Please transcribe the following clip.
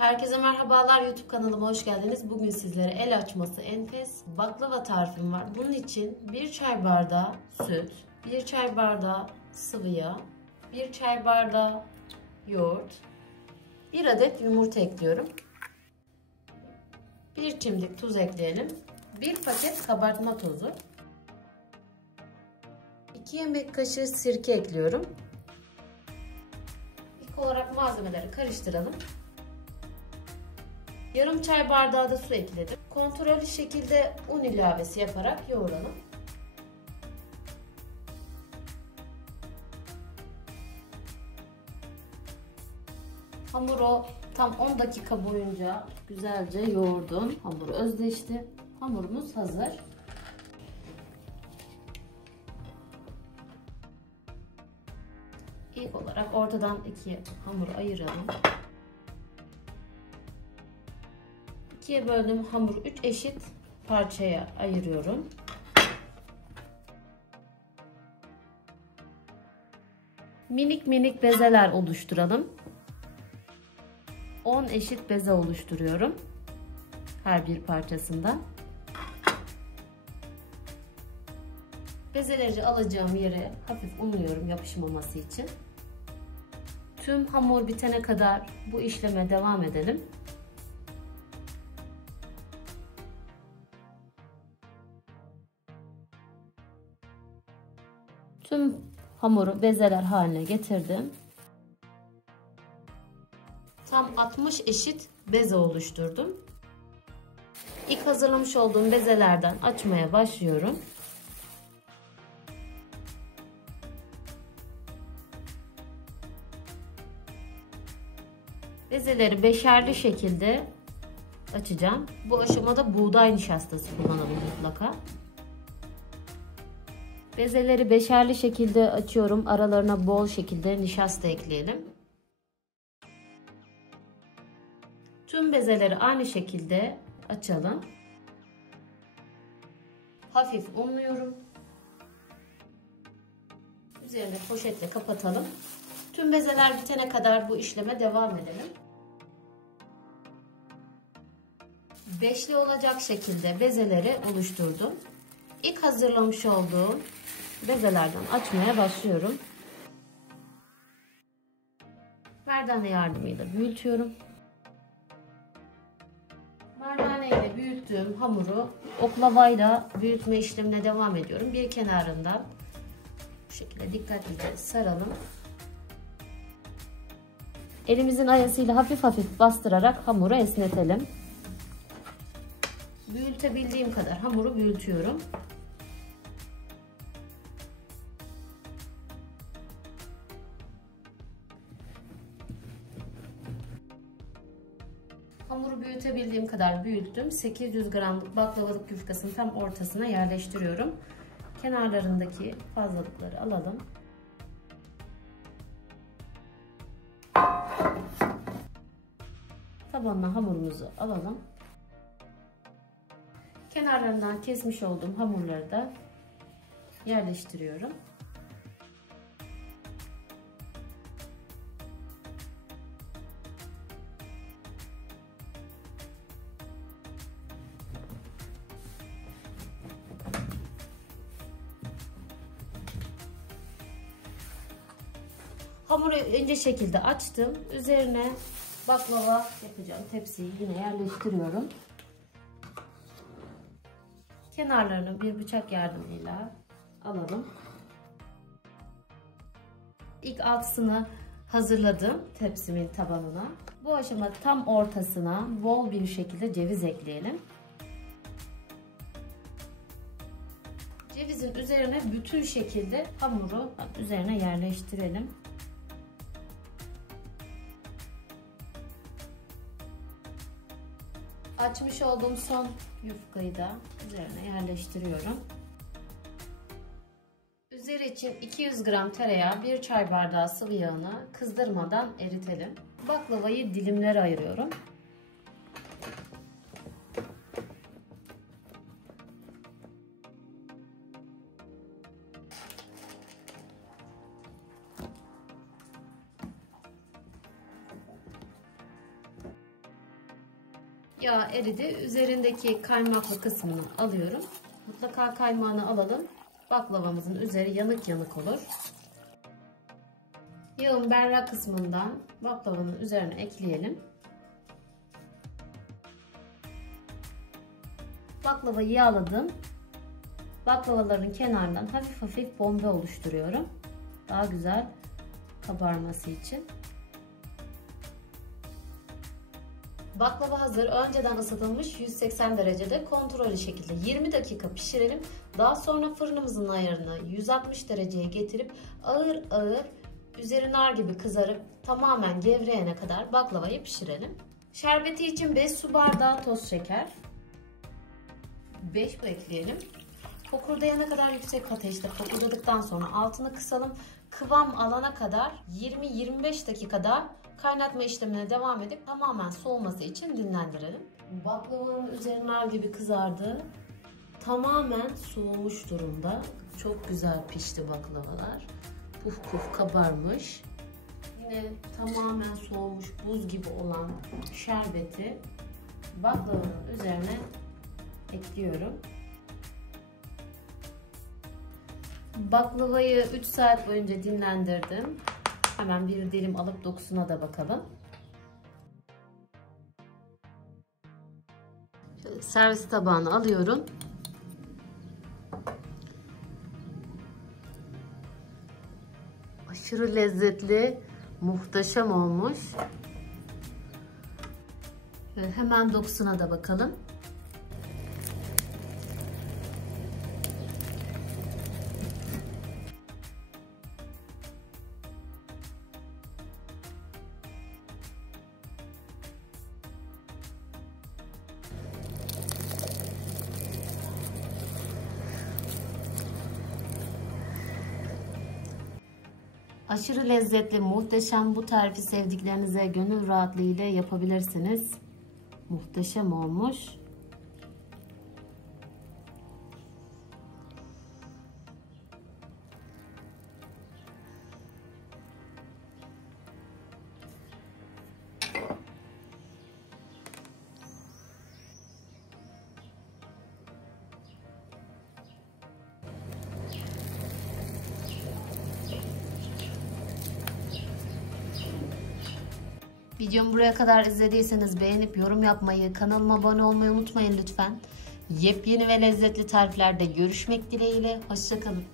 Herkese merhabalar, YouTube kanalıma hoş geldiniz. Bugün sizlere el açması enfes baklava tarifim var. Bunun için 1 çay bardağı süt, 1 çay bardağı sıvı yağ, 1 çay bardağı yoğurt, 1 adet yumurta ekliyorum. 1 çimdik tuz ekleyelim. 1 paket kabartma tozu. 2 yemek kaşığı sirke ekliyorum. İlk olarak malzemeleri karıştıralım. Yarım çay bardağı da su ekledim. Kontrollü şekilde un ilavesi yaparak yoğuralım. Hamuru tam 10 dakika boyunca güzelce yoğurdum. Hamur özleşti. Hamurumuz hazır. İlk olarak ortadan ikiye hamuru ayıralım. İkiye böldüğüm hamuru 3 eşit parçaya ayırıyorum. Minik minik bezeler oluşturalım. 10 eşit beze oluşturuyorum her bir parçasından. Bezeleri alacağım yere hafif unluyorum yapışmaması için. Tüm hamur bitene kadar bu işleme devam edelim. Tüm hamuru bezeler haline getirdim. Tam 60 eşit beze oluşturdum. İlk hazırlamış olduğum bezelerden açmaya başlıyorum. Bezeleri beşerli şekilde açacağım. Bu aşamada buğday nişastası kullanalım mutlaka. Bezeleri beşerli şekilde açıyorum. Aralarına bol şekilde nişasta ekleyelim. Tüm bezeleri aynı şekilde açalım. Hafif unluyorum. Üzerine poşetle kapatalım. Tüm bezeler bitene kadar bu işleme devam edelim. Beşli olacak şekilde bezeleri oluşturdum. İlk hazırlamış olduğum bezelerden açmaya başlıyorum. Merdane yardımıyla büyütüyorum. Merdane ile büyüttüğüm hamuru oklavayla büyütme işlemine devam ediyorum. Bir kenarından bu şekilde dikkatlice saralım. Elimizin ayasıyla hafif hafif bastırarak hamuru esnetelim. Büyütebildiğim kadar hamuru büyütüyorum. Hamuru büyütebildiğim kadar büyüttüm. 800 gramlık baklavalık yufkasının tam ortasına yerleştiriyorum. Kenarlarındaki fazlalıkları alalım. Tabanına hamurumuzu alalım. Kenarlarından kesmiş olduğum hamurları da yerleştiriyorum. Hamuru ince şekilde açtım. Üzerine baklava yapacağım tepsiyi yine yerleştiriyorum. Kenarlarını bir bıçak yardımıyla alalım. İlk altısını hazırladım tepsimin tabanına. Bu aşamada tam ortasına bol bir şekilde ceviz ekleyelim. Cevizin üzerine bütün şekilde hamuru üzerine yerleştirelim. Açmış olduğum son yufkayı da üzerine yerleştiriyorum. Üzeri için 200 gram tereyağı, 1 çay bardağı sıvı yağını kızdırmadan eritelim. Baklavayı dilimlere ayırıyorum. Yağ eridi. Üzerindeki kaymaklı kısmını alıyorum. Mutlaka kaymağını alalım. Baklavamızın üzeri yanık yanık olur. Yağın berrak kısmından baklavanın üzerine ekleyelim. Baklavayı yağladım. Baklavaların kenarından hafif hafif bombe oluşturuyorum. Daha güzel kabarması için. Baklava hazır. Önceden ısıtılmış 180 derecede kontrollü şekilde 20 dakika pişirelim. Daha sonra fırınımızın ayarını 160 dereceye getirip ağır ağır üzeri nar gibi kızarıp tamamen gevreyene kadar baklavayı pişirelim. Şerbeti için 5 su bardağı toz şeker. 5 ekleyelim. Fokurdayana kadar yüksek ateşte fokurdadıktan sonra altını kısalım. Kıvam alana kadar 20-25 dakikada kaynatma işlemine devam edip tamamen soğuması için dinlendirelim. Baklavanın üzeri nar gibi kızardı. Tamamen soğumuş durumda. Çok güzel pişti baklavalar. Puf puf kabarmış. Yine tamamen soğumuş buz gibi olan şerbeti baklavanın üzerine ekliyorum. Baklavayı 3 saat boyunca dinlendirdim. Hemen bir dilim alıp dokusuna da bakalım. Şöyle servis tabağına alıyorum. Aşırı lezzetli, muhteşem olmuş. Şöyle hemen dokusuna da bakalım. Aşırı lezzetli, muhteşem, bu tarifi sevdiklerinize gönül rahatlığı ile yapabilirsiniz. Muhteşem olmuş. Videomu buraya kadar izlediyseniz beğenip yorum yapmayı, kanalıma abone olmayı unutmayın lütfen. Yepyeni ve lezzetli tariflerde görüşmek dileğiyle. Hoşça kalın.